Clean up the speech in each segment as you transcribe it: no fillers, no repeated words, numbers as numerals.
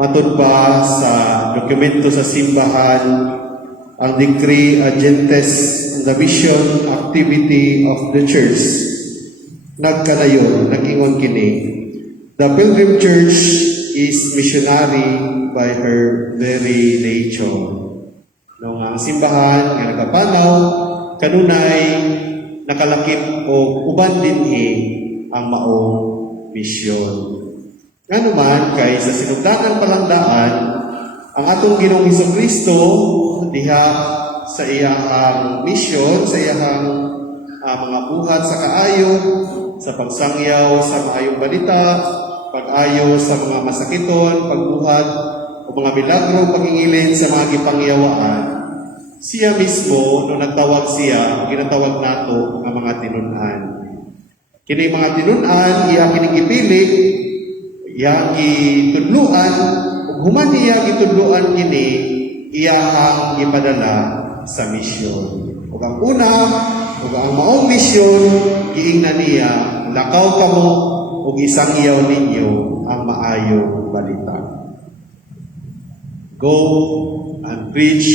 Matod pa sa dokumento sa simbahan, ang decree agentes and the mission activity of the church nagkadayon, nag-ingon kini. The Pilgrim Church is missionary by her very nature. Nung ang simbahan nga nagapanaw, kanunay nakalakip o uban dinhi ang maong misyon. Nga naman, kay sa sinugdanan palandaan, ang atong Ginoong Hesukristo diha sa iyang misyon, sa iyang mga buhat sa kaayo, sa pagsangyaw sa maayong balita, pag-ayo sa mga masakiton, pagbuhat o mga milagro, pagingilin sa mga gipangyawaan. Siya mismo, nung nagtawag siya, ginatawag nato ang mga tinunan. Kini mga tinunan, iya kinigipili, iya gitudluan, ug human iya gitudluan kini, iya ang ipadala sa misyon. Ug ang una, ug ang maong misyon, giingnan niya, lakaw kamo ug isangyaw ninyo ang maayong balita. Go and preach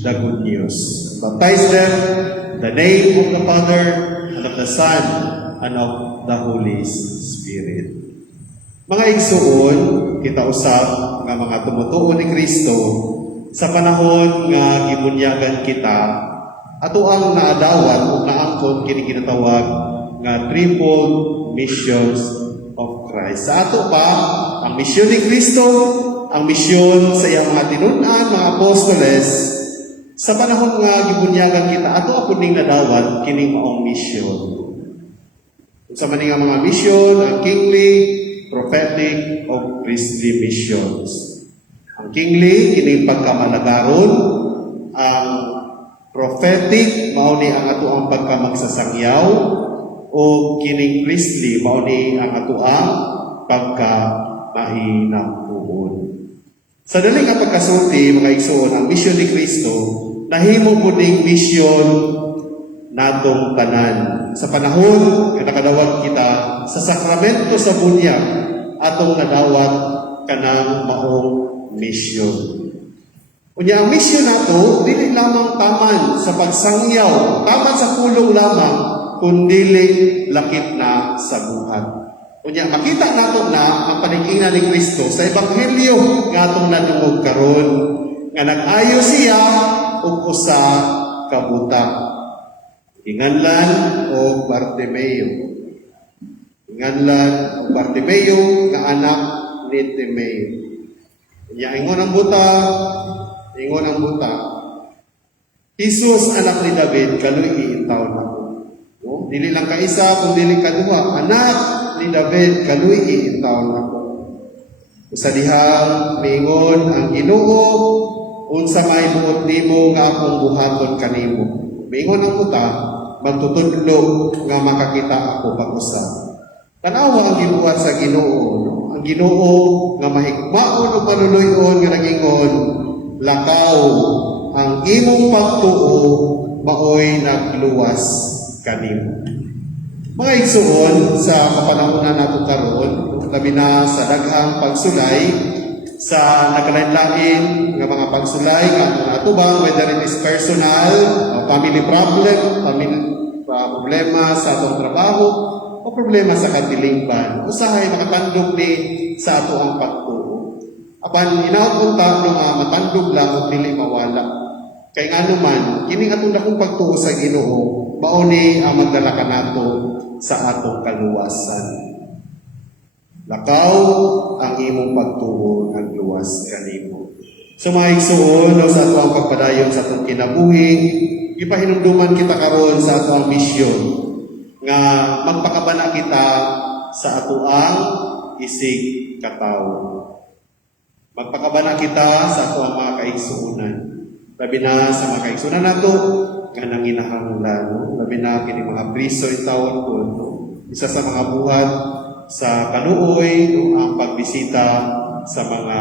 the good news. Baptize them in the name of the Father, and of the Son, and of the Holy Spirit. Mga igsuon, kita usab nga mga tumutuo ni Kristo sa panahon nga gibunyagan kita, ato ang naadawat o naangkon kini ginatawag nga triple missions of Christ. Sa ato pa, ang misyon ni Kristo, ang misyon sa iyang mga tinunan, mga apostoles, sa panahon nga gibunyagan kita, ato ako ning nadawat kining maong misyon. Sa maning nga mga misyon, ang kingly, prophetic, o priestly missions. Ang kingly, kining pagkamalagaron, ang prophetic, mauni ang ato ang pagkamagsasangyaw, o kining priestly, mauni ang ato ang pagkamahinampuon. Sa daling nga pagkasulti, mga igsoon, ang misyon ni Kristo, nahimo po ning misyon natong tanan. Sa panahon nga nakadawat kita sa sakramento sa bunyag, atong nadawat kanang maong misyon. Unya ang misyon nato dili lamang taman sa pagsangyaw, taman sa pulong lamang, kundi lakip na sa buhat. Unya makita nato na ang paningina ni Kristo sa ebanghelyo nga atong nadungog karon nga nag-ayo siya og usa ka buta. Inganlan o Bartimeo. Inganlan o Bartimeo nga anak ni Timeo. Unya ingon ang buta. Jesus, anak ni David, kaluy iintaw na ko. No? Dili lang kaisa, kung dili kaduha. Anak ni David, kaluy iintaw na ko. Sa dihang mingon ang Ginoo, unsa may buot nimo nga akong buhaton kanimo. Mingon ang buta, magtutudlo nga makakita ako pag-usa. Tanawa ang gibuhat sa Ginoo. No? Ang Ginoo nga mahigmaon o manuloyon nga nagingon, lakaw ang imong pagtuo maoy nagluwas kanimo. Mga igsuon sa kapanahunan nato karon, labi na sa daghang pagsulay sa nagalain-lain nga mga pagsulay nga atubang, whether it is personal, family problema sa atong trabaho o problema sa katilingban. Usahay makatandog ni sa ato ang pagtuo. Apan inaunta ng matandog lang o dili mawala. Kay nga naman, kining atong dakong pagtuo sa Ginoo, mauni ang magdala ka nato sa atong kaluwasan. Lakaw ang imong pagtuo ng luwas kanimo. So mga igsuon, sa ato ang pagpadayon sa atong kinabuhi, ipahinumduman kita karon sa ato ang misyon nga magpakabana kita sa ato ang isig katawo. Magpakabana kita sa ato ang mga kaigsuunan. Labi na sa mga kaigsuunan nato nga nanginahanglan. Labi na kini mga priso itawon ko. Isa sa mga buhat sa kaluoy ang pagbisita sa mga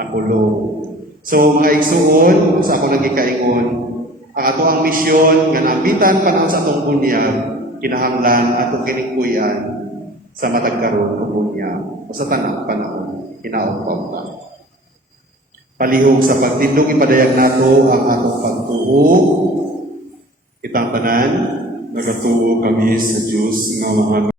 nakulong. So mga igsuon, sa ako nagikaingon, ang ato ang misyon nga naambitan panahon sa atong bunyag, kinahanglan atong kinikuyan sa matagkaroon o bunyag o sa tanang panahon, kinaot-ota. palihog sa pagtindog ipadayag nato ang atong pagtuo. Kitang tanan, nagatuo kami sa Diyos nga mga